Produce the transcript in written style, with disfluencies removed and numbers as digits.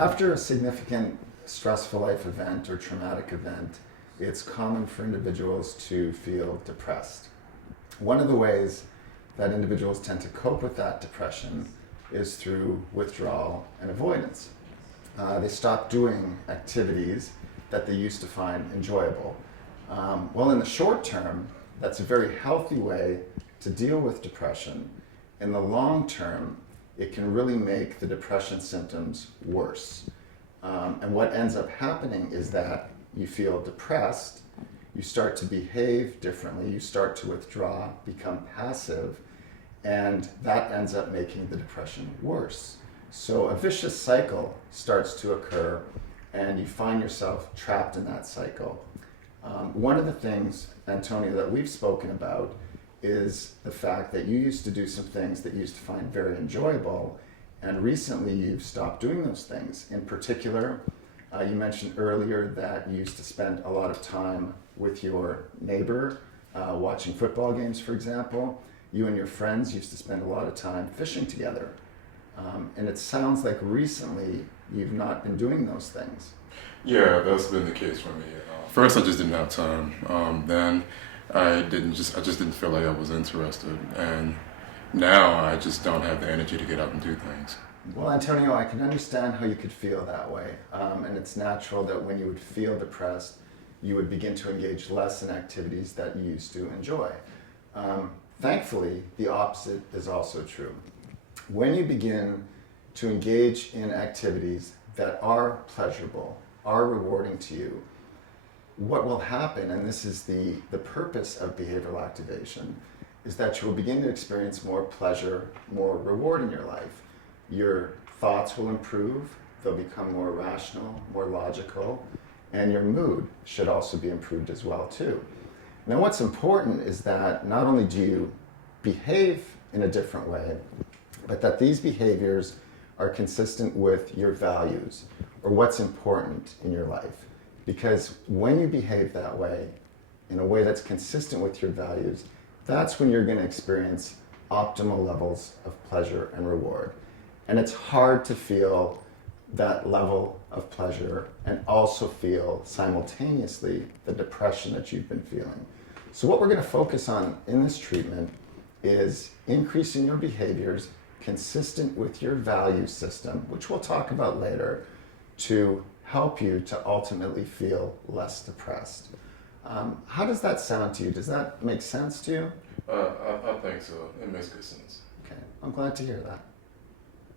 After a significant stressful life event or traumatic event, it's common for individuals to feel depressed. One of the ways that individuals tend to cope with that depression is through withdrawal and avoidance. They stop doing activities that they used to find enjoyable. Well, in the short term, that's a very healthy way to deal with depression. In the long term, it can really make the depression symptoms worse. And what ends up happening is that you feel depressed, you start to behave differently, you start to withdraw, become passive, and that ends up making the depression worse. So a vicious cycle starts to occur, and you find yourself trapped in that cycle. One of the things, Antonio, that we've spoken about is the fact that you used to do some things that you used to find very enjoyable, and recently you've stopped doing those things. In particular, you mentioned earlier that you used to spend a lot of time with your neighbor, watching football games, for example. You and your friends used to spend a lot of time fishing together. And it sounds like recently you've not been doing those things. Yeah, that's been the case for me. First, I just didn't have time. Then I just didn't feel like I was interested. And now I just don't have the energy to get out and do things. Well, Antonio, I can understand how you could feel that way. And it's natural that when you would feel depressed, you would begin to engage less in activities that you used to enjoy. Thankfully, the opposite is also true. When you begin to engage in activities that are pleasurable, are rewarding to you, what will happen, and this is the purpose of behavioral activation, is that you will begin to experience more pleasure, more reward in your life. Your thoughts will improve, they'll become more rational, more logical, and your mood should also be improved as well too. Now what's important is that not only do you behave in a different way, but that these behaviors are consistent with your values or what's important in your life. Because when you behave that way, in a way that's consistent with your values, that's when you're going to experience optimal levels of pleasure and reward. And it's hard to feel that level of pleasure and also feel simultaneously the depression that you've been feeling. So what we're going to focus on in this treatment is increasing your behaviors consistent with your value system, which we'll talk about later, to help you to ultimately feel less depressed. How does that sound to you? Does that make sense to you? I think so. It makes good sense. Okay, I'm glad to hear that.